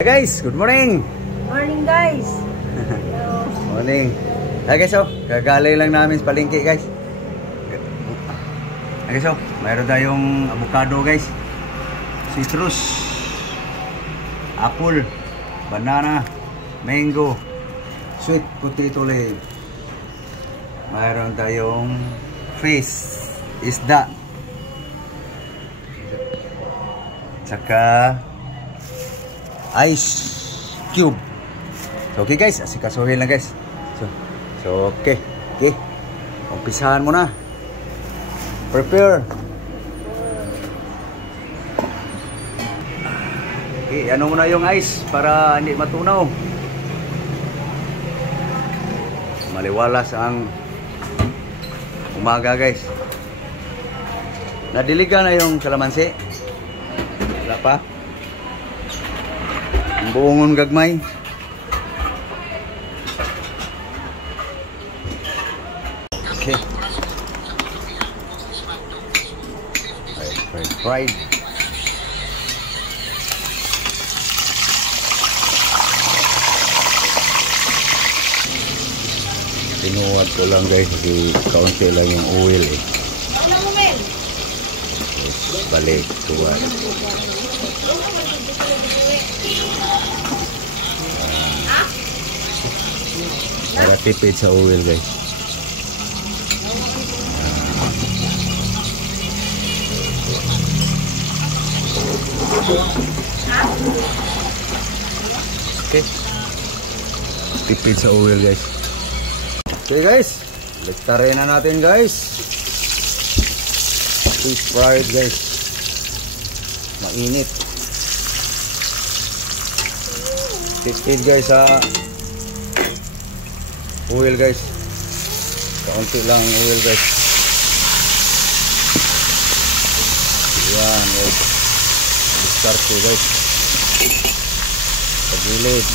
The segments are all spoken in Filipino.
Hey guys, good morning. Morning guys. Morning. Hey guys, kagaling lang namin sa palengke guys. Hey guys, mayroon tayong avocado guys, citrus, apple, banana, mango, sweet potato leaf. Mayroon tayong fish, isda, tsaka ice cube. So okay guys, asikasuhin lang guys. So okay. Umpisahan mo na. Prepare. Okay, ano mo na yung ice para hindi matunaw. Maliwalas ang umaga guys. Nadiligan na yung kalamansi. Wala pa. Ang buongon gagmay. Okay. Fried. Tinuwad ko lang guys kasi kaunti lang yung oil eh. Terus balik tuwad. Para tipid sa oil guys. Okay. Tipid sa oil guys. Okay guys, lektarin na natin guys. Fish fried guys. Mainit. Tipid guys sa oil guys. Kaunti lang oil guys. Yan guys. Diskarte guys. Pagilid.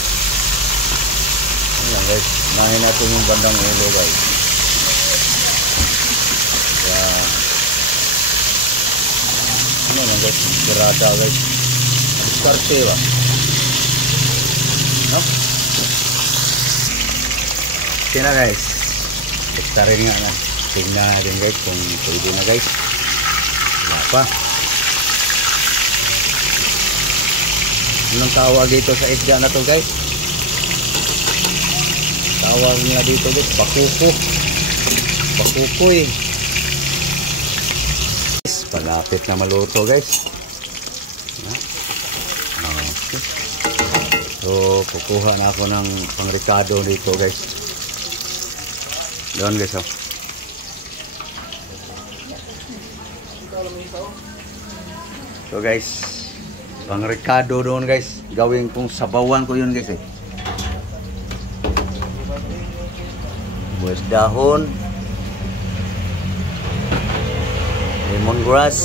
Ayan guys. Nahin natin yung bandang ulo guys. Yan. Ano lang guys. Sirada guys. Diskarte ba? No? Okay na guys. Basta rin nga na. Tingnan natin guys kung pwede na guys. Wala pa. Anong tawag dito sa isda na to guys? Tawag niya dito guys, bakuko. Bakukoy. Palapit na maluto guys. Okay. So, kukuha na ako ng pangrekado dito guys. Doon guys So guys, pangrekado doon guys. Gawin kong sabawan ko yun guys eh. Buwis dahon, lemongrass.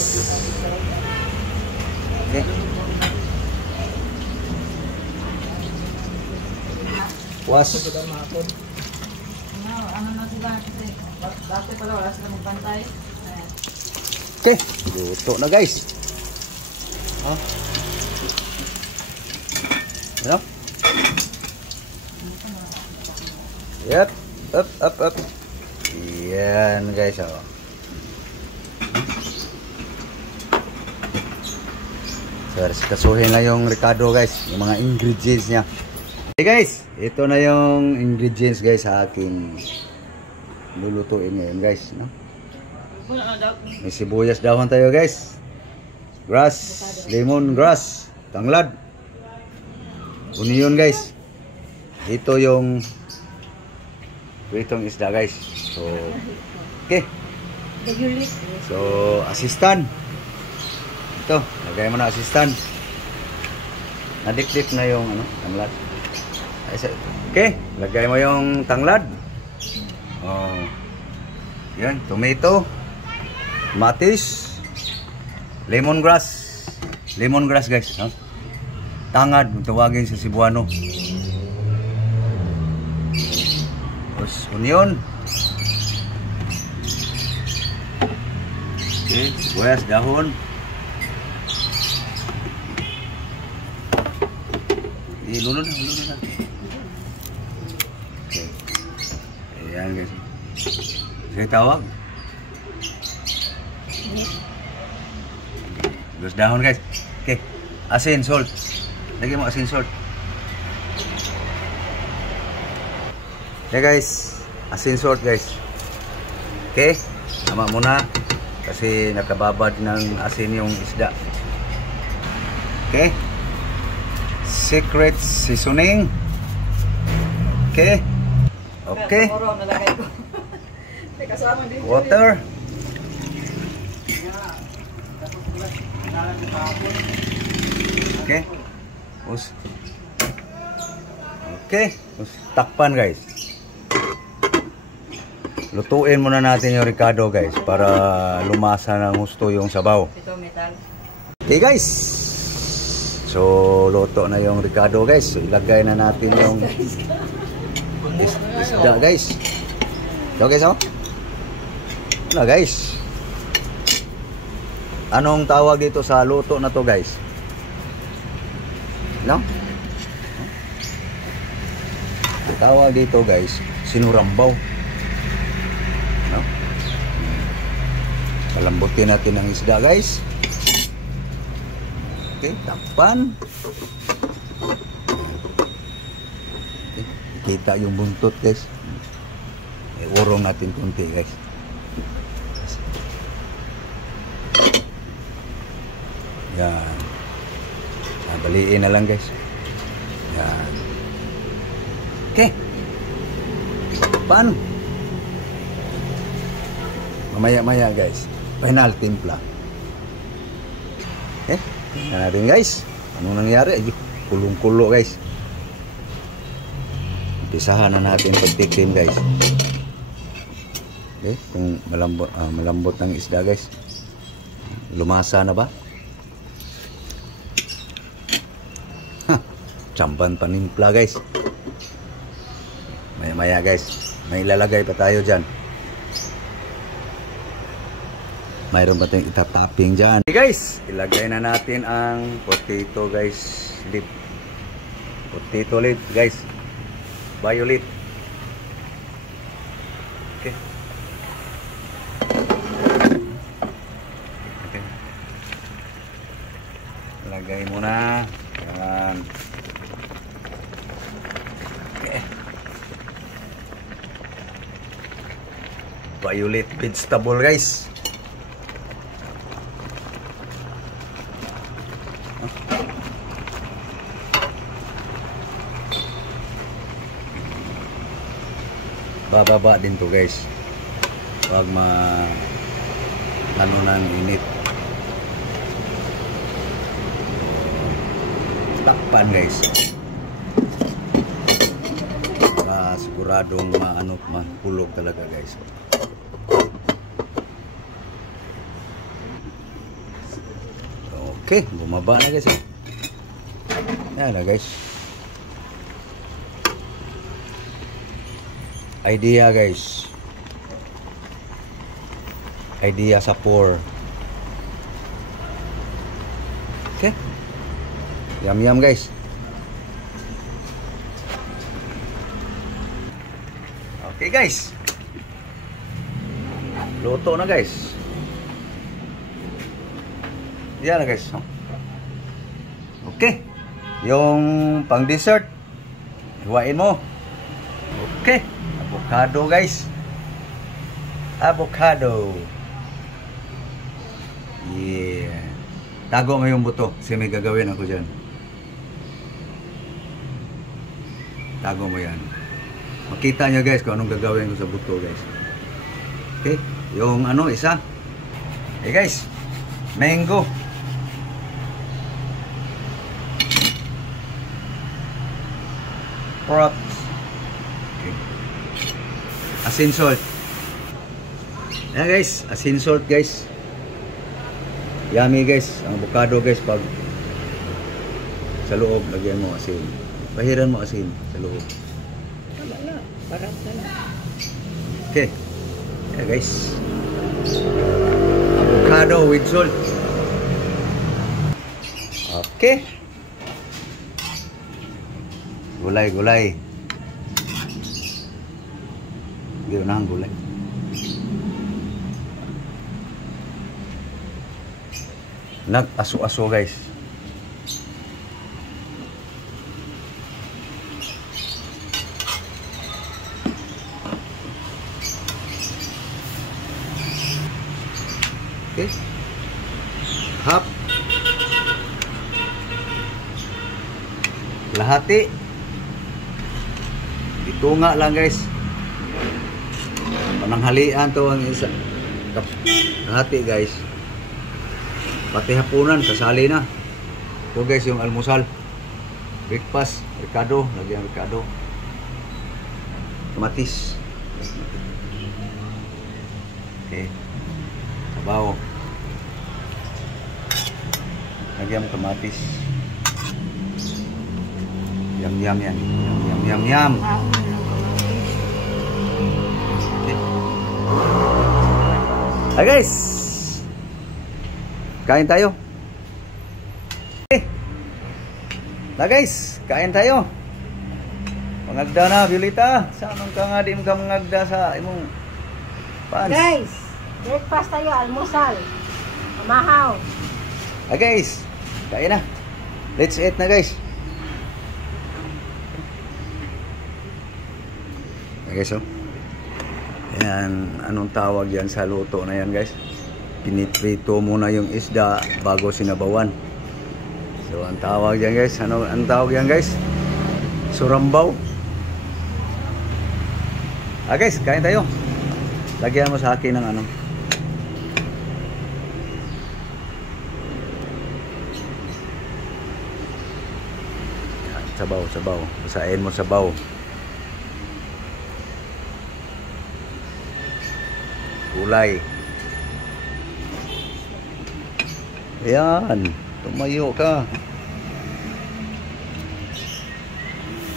Okay. Was. Okay, luto na guys. Ano? Yep, up. Yan guys, So, kasuhin lang yung Ricardo guys, yung mga ingredients niya. Okay guys, ito na yung ingredients guys sa aking lulutuin ngayon guys, no? May sibuyas dahon tayo guys. Grass, lemon grass, tanglad, onion guys. Ito yung pritong isda guys. So, okay. So, assistant. Ito, lagay mo na assistant. Nadikdik na yung tanglad. Okay, lagay mo yung tanglad. Oh. Yan, tomato, kamatis, lemongrass. Lemongrass guys, no? Tangad, tawagin sa Cebuano. Tapos onion. Okay, sibuyas dahon. Ilunod na, ilunod na. Okay. Ayan guys. Sige tawag. Gus dahon guys. Okay. Asin, salt. Lagyan mo asin, salt. Okay guys. Asin, salt guys. Okay. Tama muna. Kasi nakababad ng asin yung isda. Okay. Secret seasoning. Okay. Okay. Water. Okay. Okay. Takpan guys. Lutuin muna natin yung ricado guys para lumasa ng gusto yung sabaw. Okay guys. So luto na yung ricado guys. So, ilagay na natin yung isda guys. So guys oh. Wala guys. Anong tawag dito sa luto na to guys? No? Tawag dito guys, sinurambaw. No? Palambutin natin ang isda guys. Okay, takpan. Okay, kita yung buntot guys. Urong natin kunti guys. Yan. Baliin na lang guys. Yan. Okay. Pan. Mamaya-maya guys. Final timpla. Okay. Tingnan natin guys. Anong nangyari? Kulong-kulo guys. Umpisahan na natin pagtikim guys. Okay. Kung malambot ng isda guys. Lumasa na ba? Chamban panimpla guys. Maya-maya guys. May ilalagay pa tayo dyan. Mayroon ba tayong itatapping dyan? Okay guys. Ilagay na natin ang potato guys. Leaf. Potato leaf guys. Violet. Okay. Okay. Ilagay muna. Yan. Violet vegetable guys. Bababa din to guys. Wag ano ng init. Takpan guys. Siguradong mahulog talaga guys. Okay, bumaba na guys. Yan na guys. Idea guys. Idea sa pour. Okay. Yum guys. Okay guys. Luto na guys. Yan na guys. Okay. Yung pang dessert, hiwain mo. Okay. Avocado guys. Avocado. Yeah. Tago mo yung buto. Kasi may gagawin ako dyan. Tago mo yan. Makita nyo guys kung anong gagawin ko sa buto guys. Okay. Yung ano isa. Okay guys. Mango. Props. Okay. Asin salt. Ayan guys, asin salt guys. Yummy guys, ang avocado guys pag sa loob lagyan mo asin. Bahiran mo asin sa loob. Tama na, parang na. Okay. Ayan guys. Avocado with salt. Gulay. Yun na ang gulay. Nag-aso-aso guys. Okay. Hap. Lahati. Itunga lang guys. Pananghalian to ang isa. Lahati guys. Pati hapunan, kasali na. Ito guys yung almusal. Breakfast, ricado, lagyan ricado. Kamatis. Okay. Sabaw. Lagyan kamatis. Yum yan. Yum. Okay. Hi guys. Kain tayo. Okay. Guys, kain tayo. Pangagda na, Violeta. Saan ka nga di mo mangagda sa imong pants? Guys, breakfast tayo, almusal. Mahaw. Guys, kain na. Let's eat na guys. Guys, oh. Ayan, anong tawag yan sa luto na yan guys? Piniprito muna yung isda bago sinabawan. So ang tawag yan guys, ang tawag yan guys? Surambaw. Guys, kain tayo. Lagyan mo sa akin ng ano. Sabaw. Basahin mo sabaw. Gulay. Yan, tumayo ka.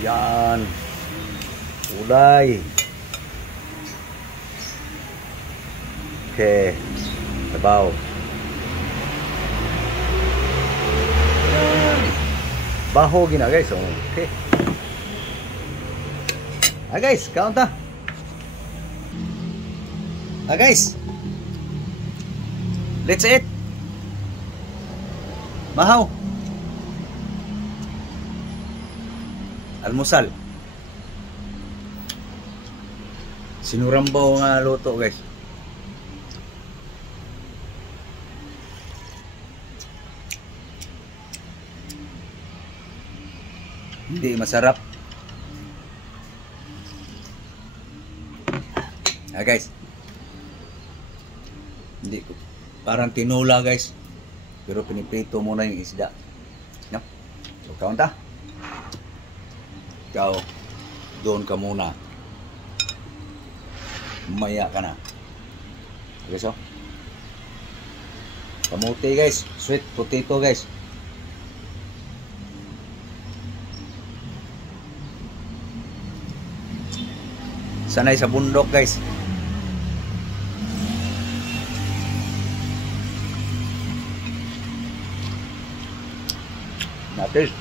Yan. Gulay. Okay. Sabaw. Baho gina guys. Okay. Guys, count na. Guys. Let's eat. Mahaw. Almusal. Sinurambaw nga luto guys. Hindi masarap. Guys. Hindi ko. Parang tinula guys. Pero piniprito muna yung isda. No? So, count ta. Ikaw, doon ka muna. Maya ka na. Okay, so? Kamuti guys. Sweet potato guys. Sanay sa bundok guys. Natin.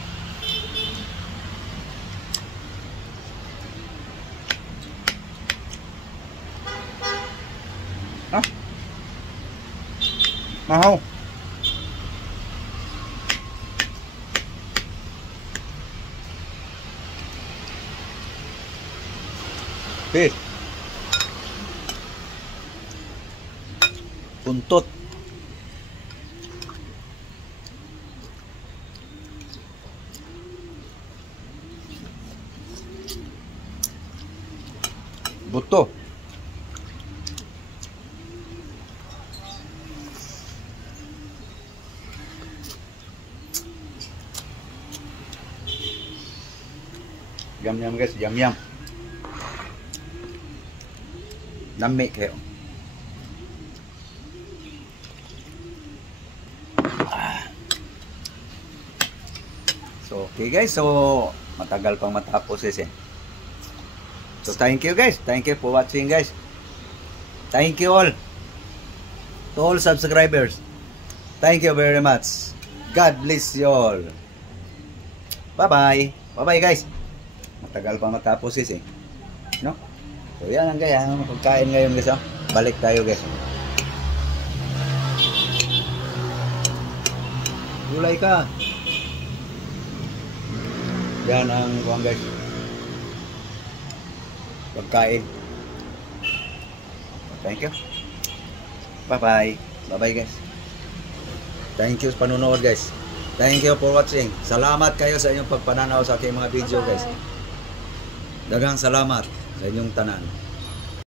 Mahaw. Fish. Puntot. Buto. Yum guys, yum. Lami kayo. So, okay guys, so matagal pang matapos eh. So thank you guys. Thank you for watching guys. Thank you all. To all subscribers. Thank you very much. God bless you all. Bye bye. Bye bye guys. Matagal pa matapos guys eh. No? So yan lang guys, ang pagkain ngayon guys. Oh. Balik tayo guys. Gulay ka. Yan ang kuwan guys. Pagkain. Thank you. Bye-bye. Bye-bye guys. Thank you sa panunood guys. Thank you for watching. Salamat kayo sa inyong pagpananaw sa aking mga video guys. Bye-bye. Daghang salamat sa inyong tanan.